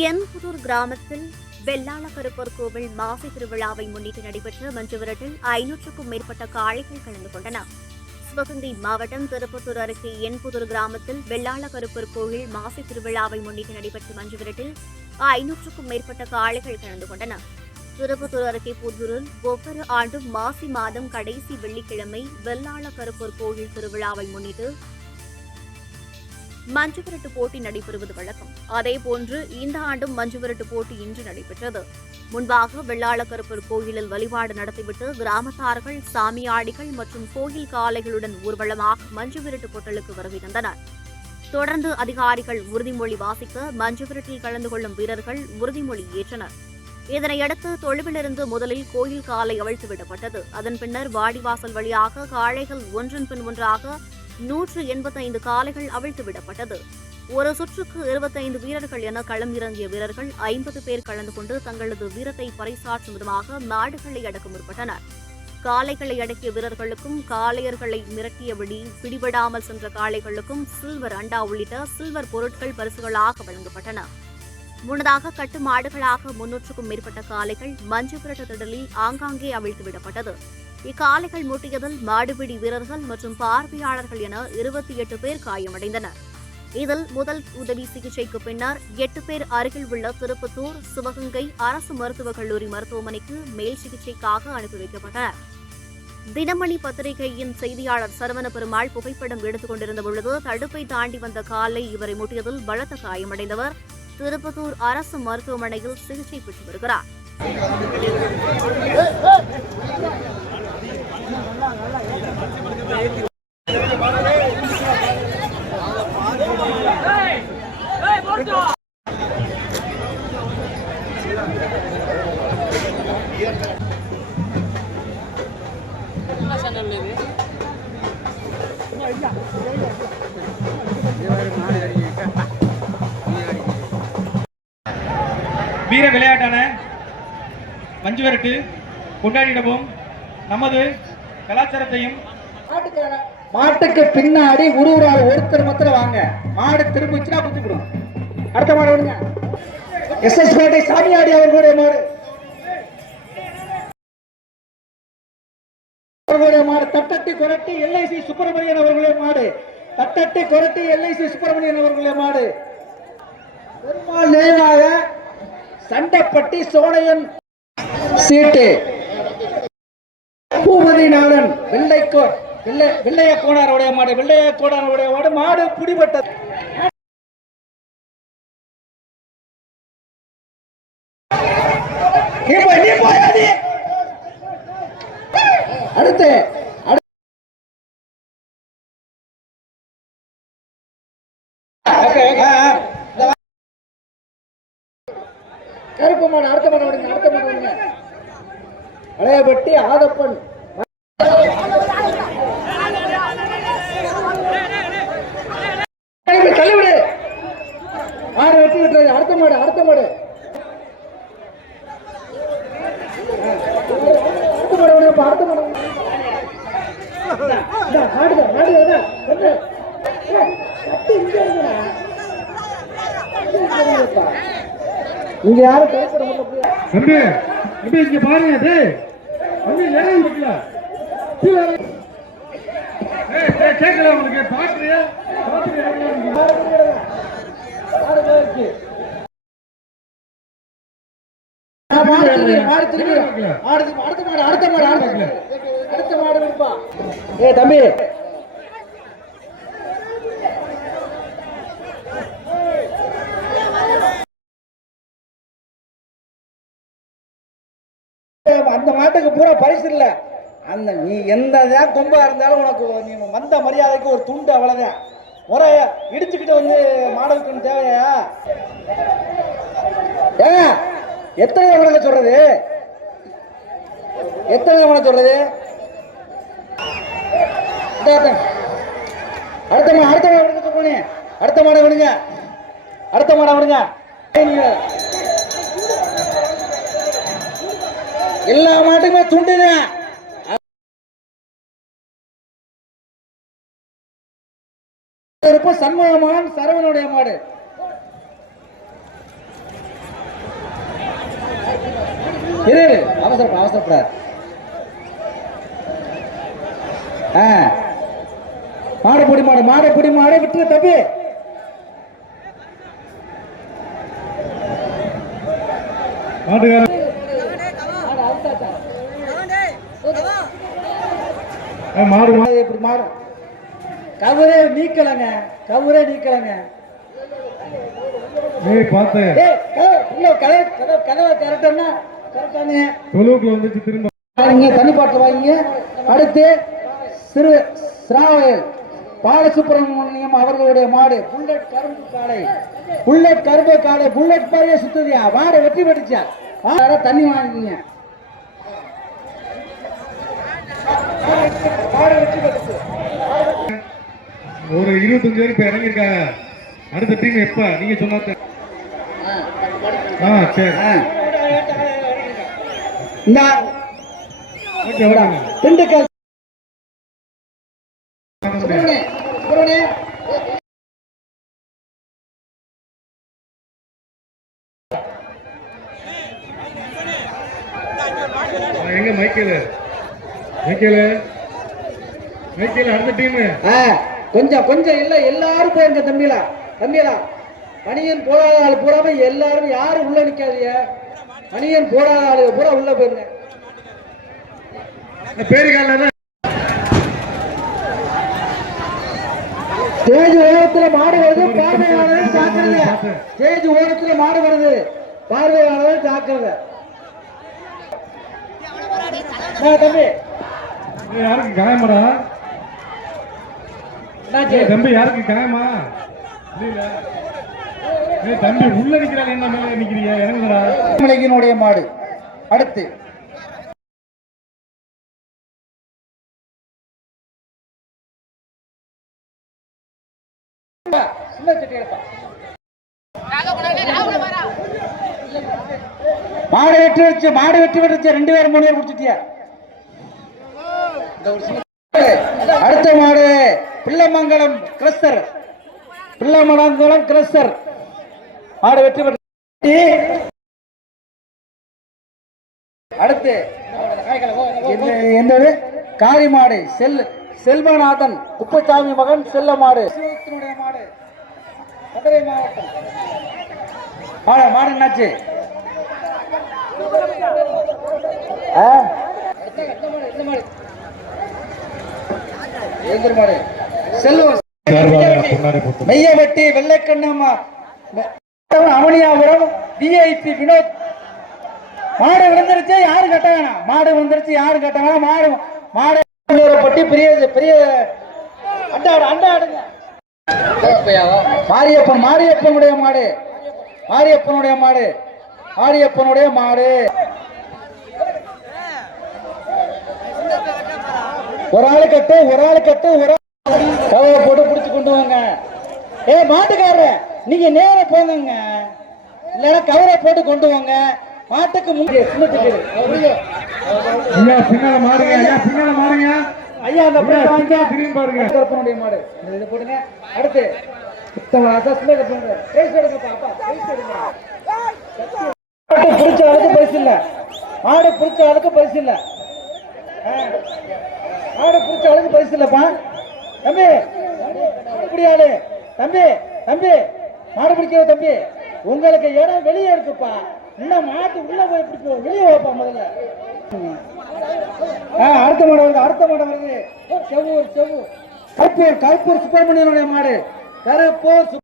எம்புதூர் கிராமத்தில் வெள்ளாள கருப்பர் கோவில் மாசி திருவிழாவை முன்னிட்டு நடைபெற்ற மஞ்சுவிரட்டில் ஐநூற்றுக்கும் மேற்பட்ட காளைகள் கலந்து கொண்டன. சிவகங்கை மாவட்டம் திருப்பத்தூர் அருகே என்புதூர் கிராமத்தில் வெள்ளாள கருப்பர் கோவில் மாசி திருவிழாவை முன்னிட்டு நடைபெற்ற மஞ்சுவிரட்டில் ஐநூற்றுக்கும் மேற்பட்ட காளைகள் கலந்து கொண்டன. திருப்பத்தூர் அருகே புதூரில் ஒவ்வொரு ஆண்டும் மாசி மாதம் கடைசி வெள்ளிக்கிழமை வெள்ளாள கருப்பர் கோவில் திருவிழாவை முன்னிட்டு மஞ்சுவிரட்டு போட்டி நடைபெறுவது வழக்கம். அதேபோன்று இந்த ஆண்டும் மஞ்சுவிரட்டு போட்டி இன்று நடைபெற்றது. முன்பாக வெள்ளாளக்கருப்பர் கோயிலில் வழிபாடு நடத்திவிட்டு கிராமத்தார்கள் சாமியாடிகள் மற்றும் கோயில் காளைகளுடன் ஊர்வலமாக மஞ்சுவிரட்டு பொட்டலுக்கு வருகை தந்தனர். தொடர்ந்து அதிகாரிகள் உறுதிமொழி வாசிக்க மஞ்சுவிரட்டில் கலந்து கொள்ளும் வீரர்கள் உறுதிமொழி ஏற்றனர். இதனையடுத்து தொழுவிலிருந்து முதலில் கோயில் காலை அவிழ்த்து விடப்பட்டது அதன் பின்னர் வாடிவாசல் வழியாக காளைகள் ஒன்றன் பின் ஒன்றாக நூற்று எண்பத்தைந்து காளைகள் அவிழ்த்து விடப்பட்டது. ஒரு சுற்றுக்கு இருபத்தைந்து வீரர்கள் என களம் இறங்கிய வீரர்கள் ஐம்பது பேர் கலந்து கொண்டு தங்களது வீரத்தை பறைசாற்றும் விதமாக நாடுகளை அடக்க முற்பட்டனர். காளைகளை அடக்கிய வீரர்களுக்கும் காளையர்களை மிரட்டியபடி பிடிபடாமல் சென்ற காளைகளுக்கும் சில்வர் அண்டா உள்ளிட்ட சில்வர் பொருட்கள் பரிசுகளாக வழங்கப்பட்டன. முன்னதாக கட்டு மாடுகளாக முன்னூற்றுக்கும் மேற்பட்ட காளைகள் மஞ்சு புரட்ட திடலில் ஆங்காங்கே அவிழ்த்து விடப்பட்டது. இக்காளைகள் முட்டியதில் மாடுபிடி வீரர்கள் மற்றும் பார்வையாளர்கள் என இருபத்தி எட்டு பேர் காயமடைந்தனர். இதில் முதல் உதவி சிகிச்சைக்கு பின்னர் எட்டு பேர் அருகில் உள்ள திருப்பத்தூர் சிவகங்கை அரசு மருத்துவக் கல்லூரி மருத்துவமனைக்கு மேல் சிகிச்சைக்காக அனுப்பி வைக்கப்பட்டனர். தினமணி பத்திரிகையின் செய்தியாளர் சரவண பெருமாள் புகைப்படம் எடுத்துக் கொண்டிருந்த பொழுது தடுப்பை தாண்டி வந்த காலை இவரை முட்டியதில் பலத்த காயமடைந்தவர். திருப்பத்தூர் அரசு மருத்துவமனையில் சிகிச்சை பெற்று வருகிறார். வீர விளையாட்டான மஞ்சு விரட்டு கொண்டாடிடவும் நமது கலாச்சாரத்தையும் மாட்டுக்கு மாட்டுக்கு பின்னாடி ஒரு ஒரு ஆள் ஒருத்தர் மாத்திரம் வாங்க. மாடு திரும்பிச்சுன்னா குத்திக்கிடும். அடுத்த மாடு விடுங்க எஸ் எஸ் கோட்டை சாமியாடி அவர்களுடைய மாடு. அவர்களுடைய மாடு தட்டட்டி கொரட்டி எல்ஐசி சுப்பிரமணியன் அவர்களுடைய மாடு. தட்டட்டி கொரட்டி எல்ஐசி சுப்பிரமணியன் அவர்களுடைய மாடு. பெருமாள் நினைவாக சண்டைப்பட்டி சோழையன் சீட்டு. பூமதி வெள்ளைக்கோ வெள்ளை வெள்ளைய கோணாருடைய மாடு வெள்ளைய கோணாருடைய மாடு மாடு பிடிபட்டது. அடுத்து கருப்பு மாடு அடுத்த மாடு அடுத்த மாடு விடுங்க பழையபட்டி ஆதப்பன். மாடு வெட்டி விட்டுறது அடுத்த மாடு அடுத்த மாடு. அடுத்த மாடு விடுங்கப்பா, அடுத்த மாடு. மாடுதா, மாடு எதா? வந்து. ஏய், கத்தி இங்க யாரும் முடியல தம்பி தம்பி இங்க பாருங்க அது தம்பி நிறைய இருக்குல்ல கீழே இறங்கு. ஏய், ஏய், கேட்கல உங்களுக்கு பாக்குறியா? பாத்துட்டு ஏ தம்பி. அந்த மாட்டுக்கு பூரா பரிசு இல்ல. அந்த நீ எந்த கொம்பா இருந்தாலும் உனக்கு நீ வந்த மரியாதைக்கு ஒரு துண்டு அவ்வளவுதான். முறை இடிச்சுக்கிட்டு வந்து மாடலுக்கு தேவையா? ஏங்க எத்தனை தவணை சொல்றது? எத்தனை தவணை சொல்றது? அடுத்த மாடு அடுத்த மாடம் சொல்லுங்க அடுத்த மாடம் விடுங்க. அடுத்த மாடை விடுங்க. எல்லா மாட்டுக்குமே துண்டுதான் இருப்ப சண்முகமான் சரவணுடைய மாடு. இரு இரு. அவசரப்பட. மாடு பிடி மாடு மாடு பிடி மாடு விட்டு தம்பி. மாட்டுக்கார ஆ, மாடு மாடு இப்படி மாறும் கவுரே நீக்கலங்க கவுரே நீக்கலங்க. ஏய் பார்த்தேன் ஏய் கதவு கதவு கதவு கதவை கரெக்டானா கரெக்டானு தொழுவுக்குள்ள வந்துச்சு திரும்ப. இங்க தண்ணி பாட்டில் வாங்கிங்க அடுத்து சிறு சிராவயல் பாலசுப்ரமணியம் அவர்களுடைய மாடு புல்லட் கரும்பு காளை. புல்லட் கரும்பு காளை புல்லட் பாரியே சுத்துதியா? மாடு வெற்றி பெற்றுச்சா மாட தண்ணி வாங்கிங்க. மாடு வெற்றி ஒரு இருபத்தஞ்சு பேர் இப்ப இறங்கியிருக்காங்க. அடுத்த டீம் எப்ப? நீங்க சொன்னாத்த ஆ சரி. இந்த. ஓகே திண்டுக்கல். எங்க மைக்கேல்? மைக்கேல்? மைக்கேல் அடுத்த டீம் ஆ, கொஞ்சம் கொஞ்சம் இல்ல எல்லாரும் போயிருங்க தம்பிலா தம்பிலா மணியன் போடாத ஆள் பூராம எல்லாரும் யாரும் உள்ள நிக்காதீங்க. மணியன் போடாத ஆளுங்க பூரா உள்ள போயிருங்க. ஸ்டேஜ் ஓரத்துல மாடு வருது பார்வையாளர் ஜாக்கிரதை ஸ்டேஜ் ஓரத்துல மாடு வருது பார்வையாளர் ஜாக்கிரதை ஆ, தம்பி. யாருக்கு காயமாடா தம்பி யாருக்கு ஏய் தம்பி உள்ள நிக்கிறாங்க என்ன மேல மலையினுடைய மாடு. அடுத்து. சின்ன சட்டி எடுப்பா. மாடு வெட்டி வச்சு மாடு வெட்டி விட்டுச்சு ரெண்டு பேரும் மூணு பேர் முடிச்சிட்டியா அடுத்த மாடு. பிள்ளைமங்கலம் கிறிஸ்தர் பிள்ளைமங்கலம் கிறிஸ்தர் மாடு வெற்றி பெற்று அடுத்து எந்த- எந்தது காளி மாடு செல் செல்வநாதன் குப்பசாமி மகன் செல்ல மாடு மதுரை மாவட்டம். மாடு மாடு என்னாச்சு மாடு? செல்வம் முன்னாடி போட்டு மெய்யவட்டி வெள்ளைக்கண்ணம்மா அவனியாபுரம் விஐபி வினோத். மாடு விழுந்துருச்சு யாரு கட்டாங்க மாடு விழுந்துருச்சு யாரு கட்டாங்க மாடு மாடு பட்டி பெரிய பெரிய அண்டா அண்டாடுங்க. மாரியப்பன் மாரியப்பனுடைய மாடு. மாரியப்பனுடைய மாடு. மாரியப்பனுடைய மாடு. ஒரு ஆள் கட்டு ஒரு ஆள் கட்டு ஒரு கவலை போட்டு பிடிச்சு கொண்டு வாங்க. ஏ மாட்டுக்காரர் நீங்க நேர போங்கங்க. இல்லைன்னா கவரை போட்டு கொண்டு வாங்க. மாட்டுக்கு முன்னாடி பின்னால மாறுங்க ஐயா பின்னால மாறுங்க. ஐயா அந்த வாங்கிக்க திரும்பி பாருங்க. கருப்பனுடைய மாடு. இது போடுங்க. அடுத்து பிடிச்ச அளவுக்கு பரிசு இல்ல. மாடு பிடிச்ச அளவுக்கு பரிசு இல்ல. மாடு பிடிச்ச அளவுக்கு பரிசு இல்லப்பா. தம்பி முடியாது தம்பி தம்பி மாடு பிடிக்கிற தம்பி உங்களுக்கு இடம் வெளியே இருக்குப்பா. இன்னும் மாட்டு உள்ள போய் பிடிப்போம் வெளியே வைப்பா முதல்ல. ஆ, அடுத்த மாடம் வருது அடுத்த மாடம் வருது. செவ்வூர் செவ்வூர். கருப்பூர் கருப்பூர் சுப்பிரமணியனுடைய மாடு. கருப்பூர்